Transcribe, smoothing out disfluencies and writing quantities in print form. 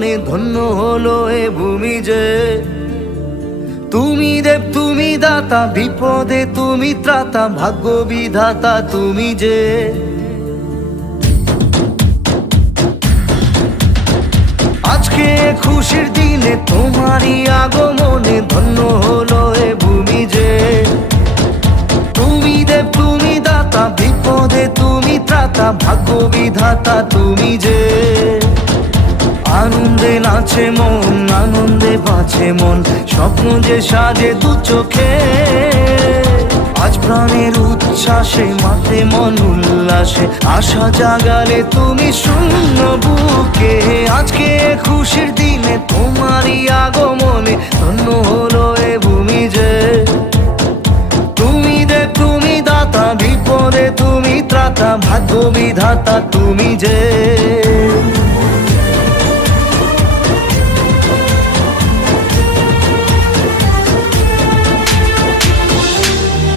মনে ধন্য হলো এ ভূমি যে। তুমি দেব তুমি দাতা, বিপদে তুমি ত্রাতা, ভাগ্য বিধাতা তুমি যে। আজকে খুশির দিনে তোমারই আগমনে ধন্য হলো এ ভূমি যে। তুমি দেব তুমি দাতা, বিপদে তুমি ত্রাতা, ভাগ্য বিধাতা তুমি যে। আনন্দে নাচে মন, আনন্দে বাঁচে মন, স্বপ্ন যে সাজে দু চোখে। আজ প্রাণের উচ্ছ্বাসে মাতে মন উল্লাসে, আশা জাগালে তুমি শূন্য বুকে। আজকে খুশির দিনে তোমারই আগমনে ধন্য হলো এ ভূমি যে। তুমি দেব তুমি দাতা, বিপদে তুমি ত্রাতা, ভাগ্য বিধাতা তুমি যে।